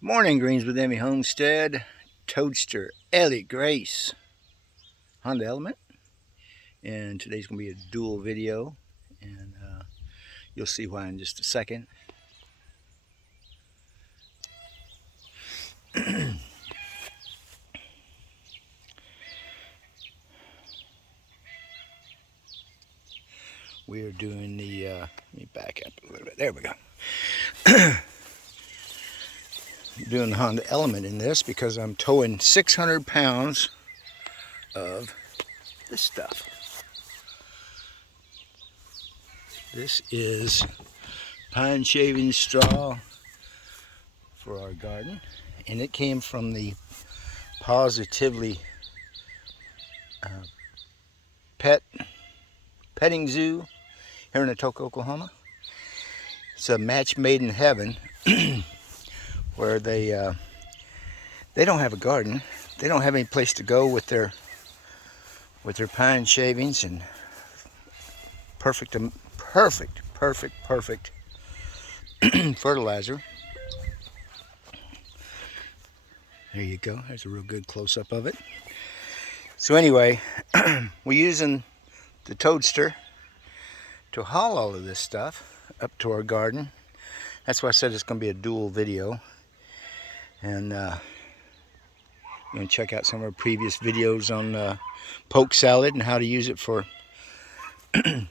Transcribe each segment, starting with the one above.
Morning, Greens with Emmy Homestead, Toadster, Ellie Grace, HondaElement, and today's going to be a dual video, and you'll see why in just a second. We are doing the, let me back up a little bit, there we go. Doing the HondaElement in this because I'm towing 600 pounds of this stuff. This is pine shaving straw for our garden, and it came from the Positively petting zoo here in Atoka, Oklahoma. It's a match made in heaven where they don't have a garden. They don't have any place to go with their pine shavings and perfect fertilizer. There you go. There's a real good close-up of it. So anyway, we're using the Toadster to haul all of this stuff up to our garden. That's why I said it's going to be a dual video. And you're going to check out some of our previous videos on poke salad and how to use it for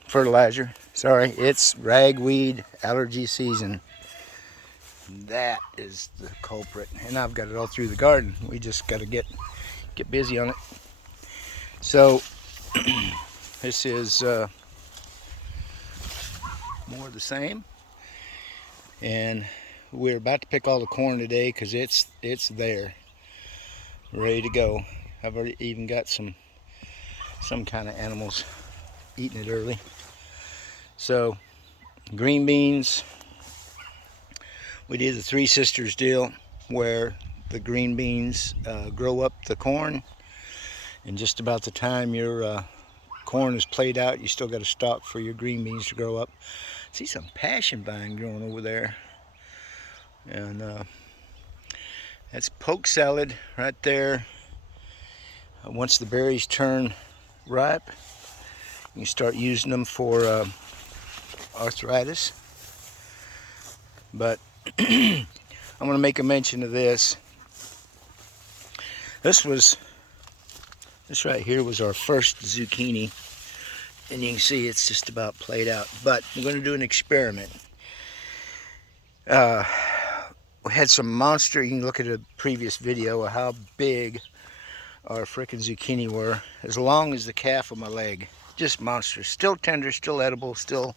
fertilizer. Sorry, it's ragweed allergy season. That is the culprit. And I've got it all through the garden. We just got to get busy on it. So this is more of the same, and we're about to pick all the corn today because it's there, ready to go. I've already even got some kind of animals eating it early. So green beans, we did the Three Sisters deal where the green beans grow up the corn, and just about the time your corn is played out, you still got to stop for your green beans to grow up. See some passion vine growing over there, and that's poke salad right there. Once the berries turn ripe, you can start using them for arthritis. But I'm going to make a mention of this. This right here was our first zucchini, and you can see it's just about played out. But we're going to do an experiment. We had some monster, you can look at a previous video of how big our frickin' zucchini were, as long as the calf of my leg. Just monstrous. Still tender, still edible, still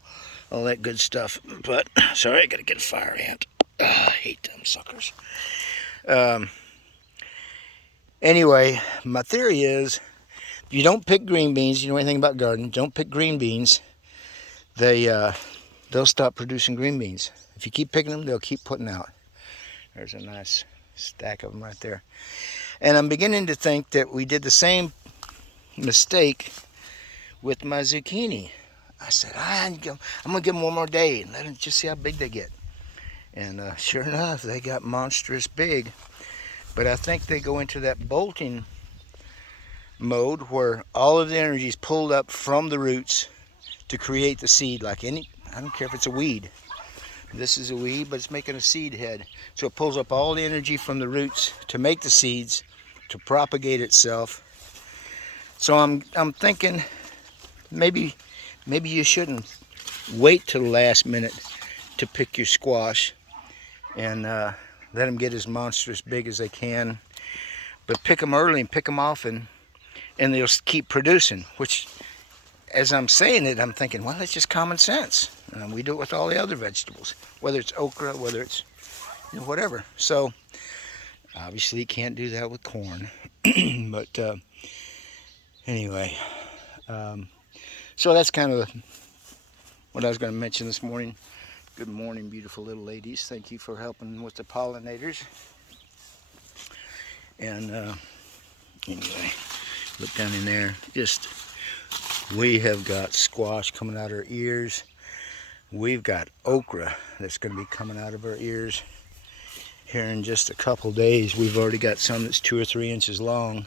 all that good stuff. But, sorry, I gotta get a fire ant. I hate them suckers. Anyway, my theory is, if you don't pick green beans, you know anything about gardening, don't pick green beans, they'll stop producing green beans. If you keep picking them, they'll keep putting out. There's a nice stack of them right there. And I'm beginning to think that we did the same mistake with my zucchini. I said, I'm going to give them one more day and let them just see how big they get. And sure enough, they got monstrous big. But I think they go into that bolting mode where all of the energy is pulled up from the roots to create the seed. Like I don't care if it's a weed. This is a weed, but it's making a seed head. So it pulls up all the energy from the roots to make the seeds, to propagate itself. So I'm thinking maybe you shouldn't wait till the last minute to pick your squash and let them get as monstrous big as they can. But pick them early and pick them often, and they'll keep producing. Which, as I'm saying it, I'm thinking, well, it's just common sense. We do it with all the other vegetables, whether it's okra, whether it's whatever. So obviously you can't do that with corn. But anyway, so that's kind of what I was going to mention this morning. Good morning, beautiful little ladies. Thank you for helping with the pollinators. And anyway, look down in there. We have got squash coming out of our ears. We've got okra that's going to be coming out of our ears. here in just a couple days. We've already got some that's 2 or 3 inches long,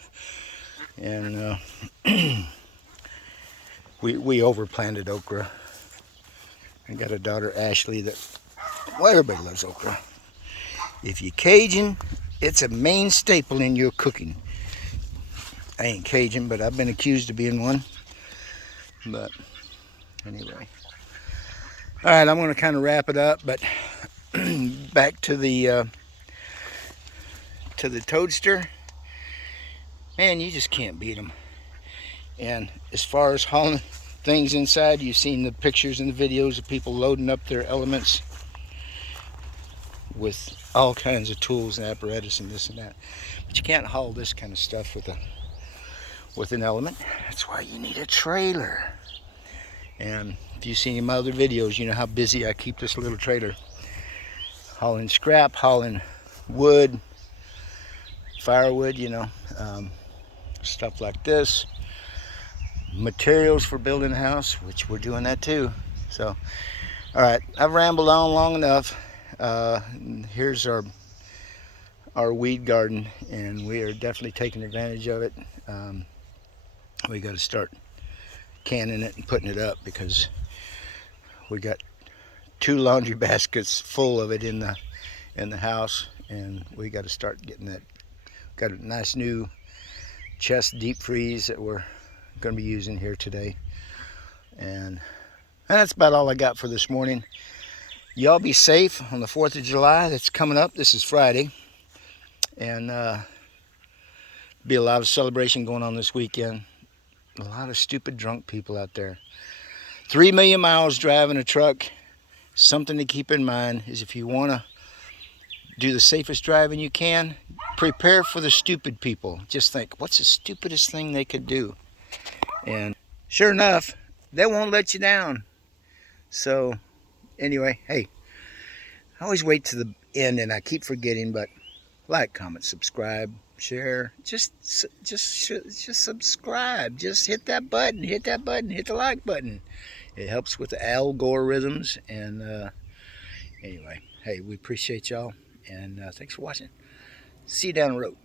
and we overplanted okra. I got a daughter, Ashley, that, well, everybody loves okra. If you're Cajun, it's a main staple in your cooking. I ain't Cajun, but I've been accused of being one. But anyway, all right, I'm going to kind of wrap it up. But back to the Toadster. Man, you just can't beat them. And as far as hauling things inside, you've seen the pictures and the videos of people loading up their elements with all kinds of tools and apparatus and this and that. But you can't haul this kind of stuff with an element. That's why you need a trailer. And if you've seen my other videos, you know how busy I keep this little trailer. Hauling scrap, hauling wood, firewood, you know, stuff like this. Materials for building a house, which we're doing that too. So, all right, I've rambled on long enough. Here's our weed garden, and we are definitely taking advantage of it. We got to start canning it and putting it up, because we got 2 laundry baskets full of it in the house, and we got to start getting that. Got a nice new chest deep freeze that we're going to be using here today. And that's about all I got for this morning. Y'all be safe on the 4th of July. That's coming up. This is Friday. And be a lot of celebration going on this weekend. A lot of stupid drunk people out there. 3 million miles driving a truck. Something to keep in mind is, if you want to do the safest driving you can, prepare for the stupid people. Just think, what's the stupidest thing they could do? And sure enough, they won't let you down. So anyway, hey, I always wait to the end and I keep forgetting, but like, comment, subscribe, share. Just subscribe. Just hit that button, hit the like button. It helps with the algorithms. And anyway, hey, we appreciate y'all, and thanks for watching. See you down the road.